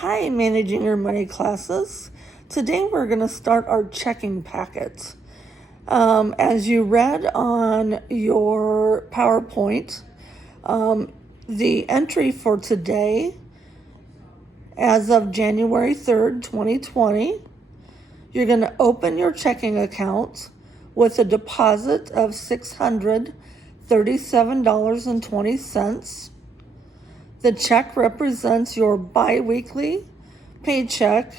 Hi, Managing Your Money classes. Today we're going to start our checking packet. As you read on your PowerPoint, the entry for today, as of January 3rd, 2020, you're going to open your checking account with a deposit of $637.20. The check represents your bi-weekly paycheck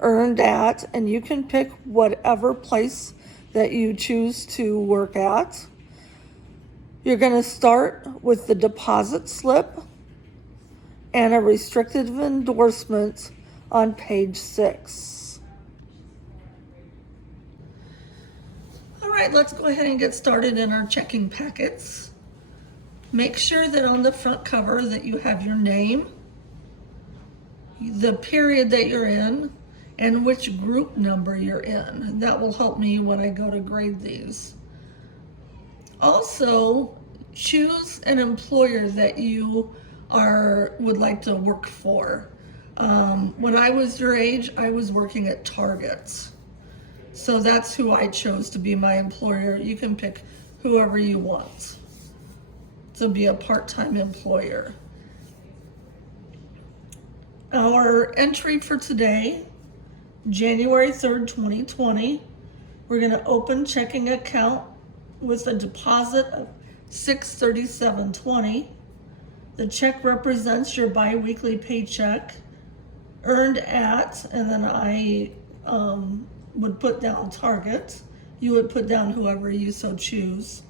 earned at, and you can pick whatever place that you choose to work at. You're going to start with the deposit slip and a restricted endorsement on page 6. All right, let's go ahead and get started in our checking packets. Make sure that on the front cover that you have your name, the period that you're in, and which group number you're in. That will help me when I go to grade these. Also, choose an employer that you would like to work for. When I was your age, I was working at Target. So that's who I chose to be my employer. You can pick whoever you want to be a part-time employer. Our entry for today, January 3rd, 2020, we're going to open checking account with a deposit of $637.20. The check represents your bi-weekly paycheck earned at, and then I would put down Target. You would put down whoever you so choose.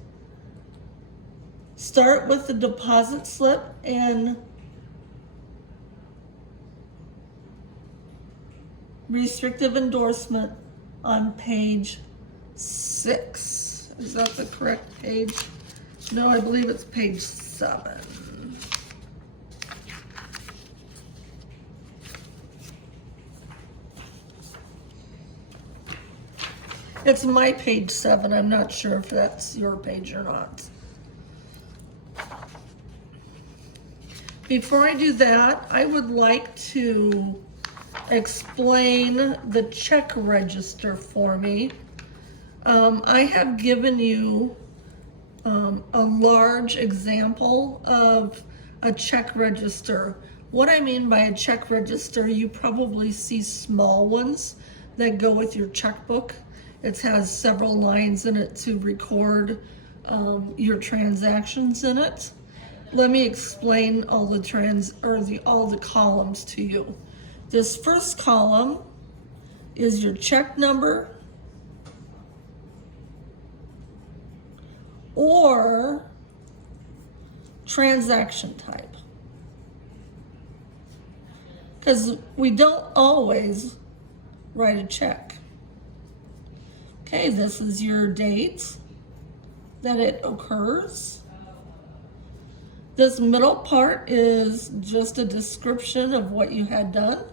Start with the deposit slip and restrictive endorsement on page 6. Is that the correct page? No, I believe it's page 7. It's my page 7. I'm not sure if that's your page or not. Before I do that, I would like to explain the check register for me. I have given you a large example of a check register. What I mean by a check register, you probably see small ones that go with your checkbook. It has several lines in it to record your transactions in it. Let me explain all the columns to you. This first column is your check number or transaction type. Because we don't always write a check. Okay, this is your date that it occurs. This middle part is just a description of what you had done.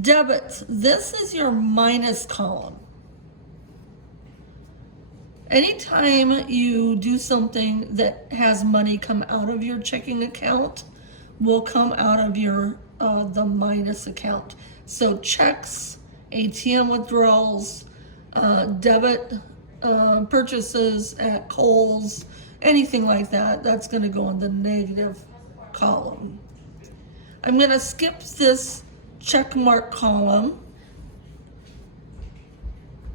Debit, this is your minus column. Anytime you do something that has money come out of your checking account, will come out of your the minus account. So checks, ATM withdrawals, debit purchases at Kohl's, anything like that, that's going to go in the negative column. I'm going to skip this check mark column.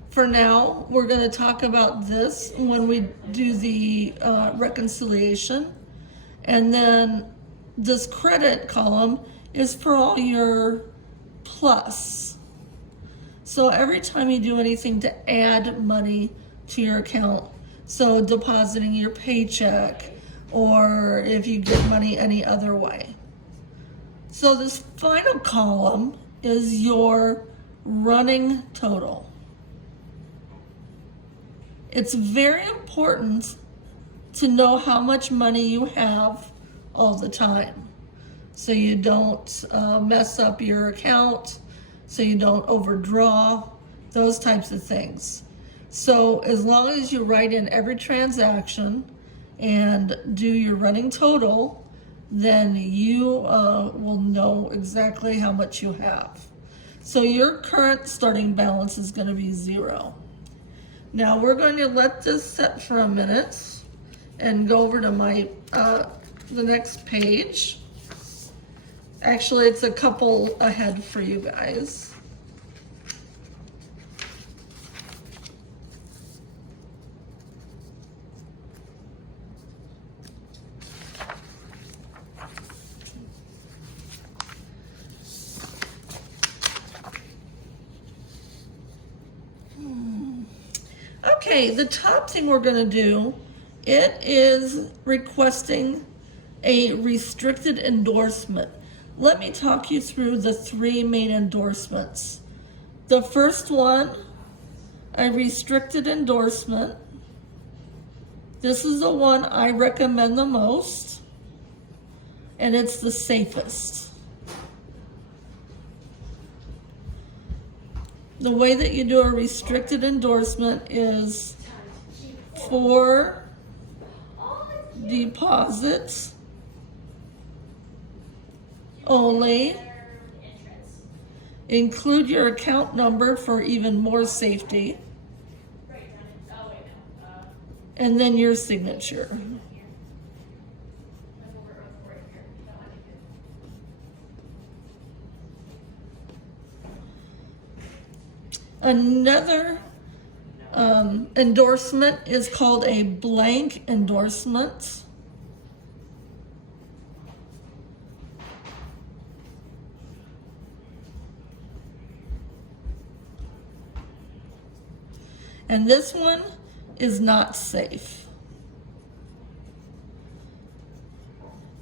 For now, we're going to talk about this when we do the reconciliation. And then this credit column is for all your plus. So every time you do anything to add money to your account, so depositing your paycheck or if you get money any other way. So this final column is your running total. It's very important to know how much money you have all the time, so you don't mess up your account, so you don't overdraw, those types of things. So as long as you write in every transaction and do your running total, then you will know exactly how much you have. So your current starting balance is going to be 0. Now we're going to let this set for a minute and go over to my the next page. Actually, it's a couple ahead for you guys. Okay, the top thing we're going to do, it is requesting a restricted endorsement. Let me talk you through the 3 main endorsements. The first one, a restricted endorsement. This is the one I recommend the most, and it's the safest. The way that you do a restricted endorsement is for deposits only. Include your account number for even more safety. And then your signature. Another endorsement is called a blank endorsement. And this one is not safe.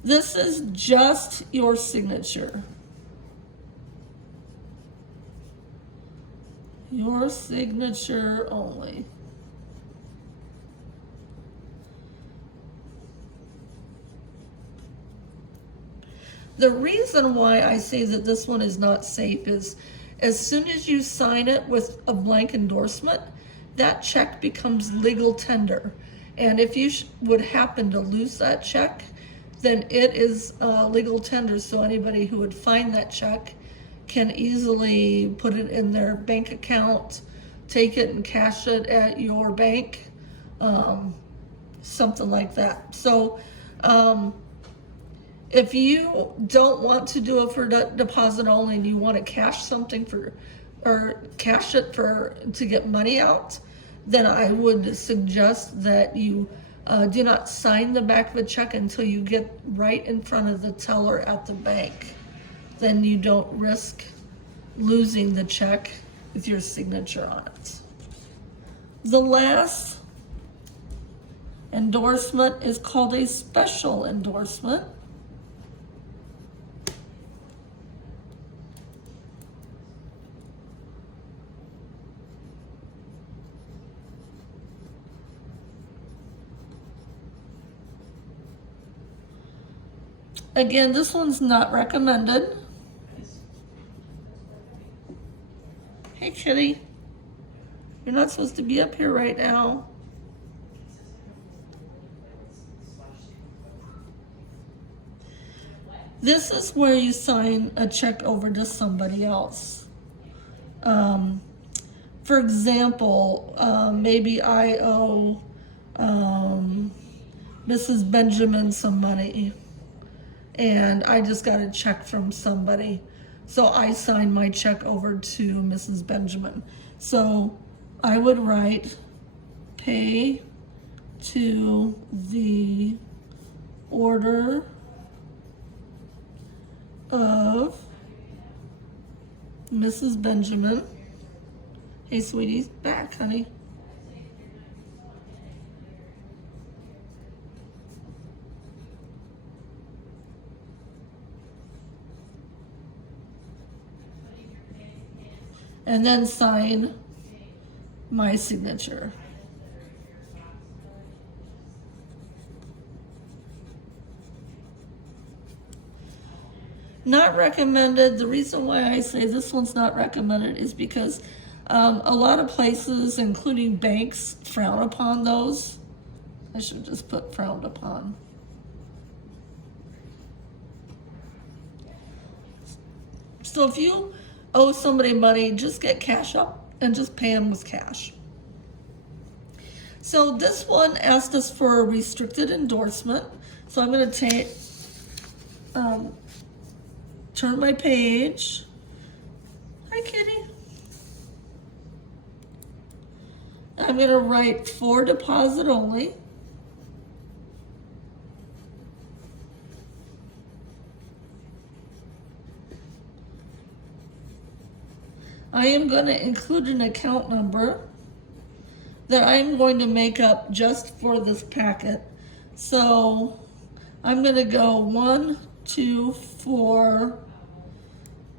This is just your signature. Your signature only. The reason why I say that this one is not safe is as soon as you sign it with a blank endorsement, that check becomes legal tender. And if you would happen to lose that check, then it is legal tender. So anybody who would find that check can easily put it in their bank account, take it and cash it at your bank, something like that. So if you don't want to do it for deposit only and you want to cash something for, or cash it for to get money out, then I would suggest that you do not sign the back of a check until you get right in front of the teller at the bank. Then you don't risk losing the check with your signature on it. The last endorsement is called a special endorsement. Again, this one's not recommended. Hey, kitty. You're not supposed to be up here right now. This is where you sign a check over to somebody else. For example, maybe I owe Mrs. Benjamin some money, and I just got a check from somebody. So I signed my check over to Mrs. Benjamin. So I would write pay to the order of Mrs. Benjamin. Hey, sweetie, back, honey. And then sign my signature. Not recommended. The reason why I say this one's not recommended is because A lot of places, including banks, frown upon those. I should just put frowned upon. So if you owe somebody money, just get cash up and just pay them with cash. So this one asked us for a restricted endorsement. So I'm going to turn my page. Hi, kitty. I'm going to write for deposit only. I am going to include an account number that I'm going to make up just for this packet. So I'm going to go 1, 2, 4,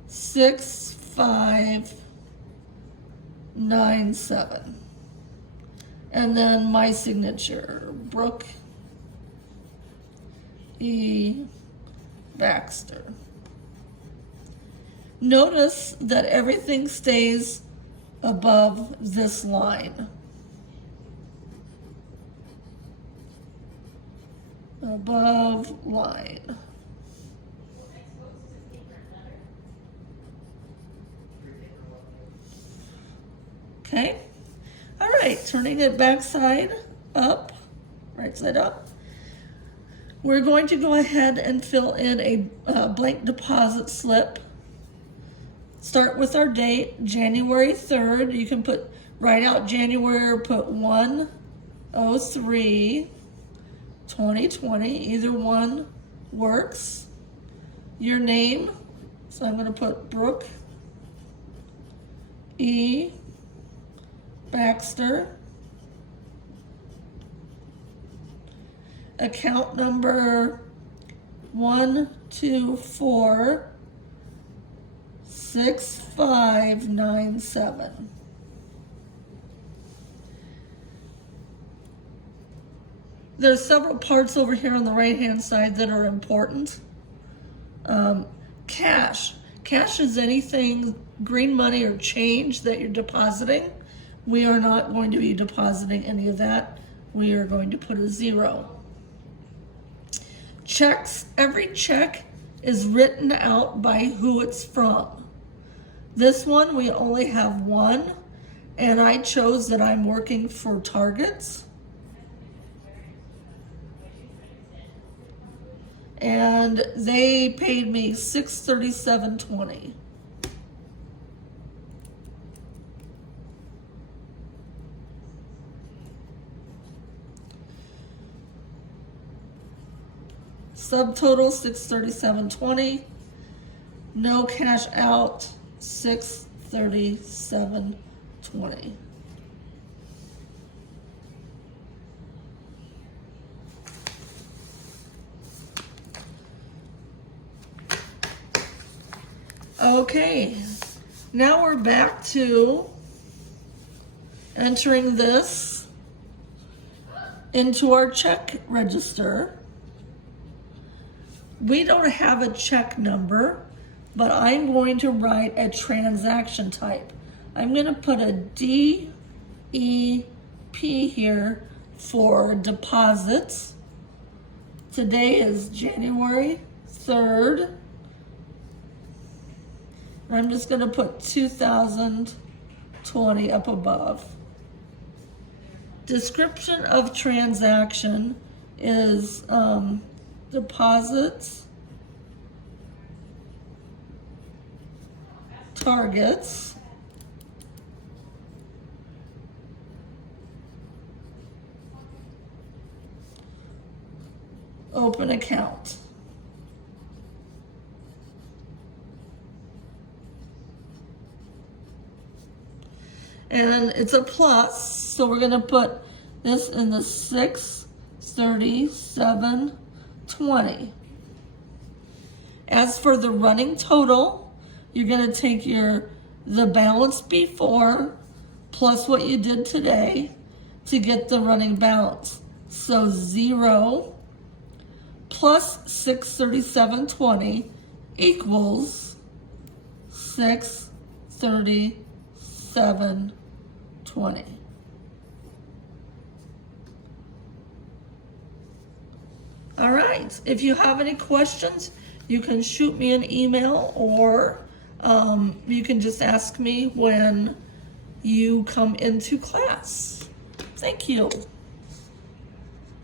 6, 5, 9, 7. And then my signature, Brooke E. Baxter. Notice that everything stays above this line. Above line. Okay. All right, turning it back side up, right side up. We're going to go ahead and fill in a blank deposit slip. Start with our date, January 3rd. You can write out January or put 1/03/2020. Either one works. Your name, so I'm going to put Brooke E. Baxter. Account number 1246597. There's several parts over here on the right-hand side that are important. Cash. Cash is anything, green money or change that you're depositing. We are not going to be depositing any of that. We are going to put a 0. Checks. Every check is written out by who it's from. This one, we only have one, and I chose that I'm working for Targets. And they paid me $637.20. Subtotal $637.20. No cash out, $637.20. Okay, now we're back to entering this into our check register. We don't have a check number, but I'm going to write a transaction type. I'm going to put a DEP here for deposits. Today is January 3rd. I'm just going to put 2020 up above. Description of transaction is deposits, targets, open account. And it's a plus, so we're going to put this in the 637.20. As for the running total, you're going to take the balance before plus what you did today to get the running balance. So 0 plus 637.20 equals 637. 2720. All right, if you have any questions, you can shoot me an email, or you can just ask me when you come into class. Thank you.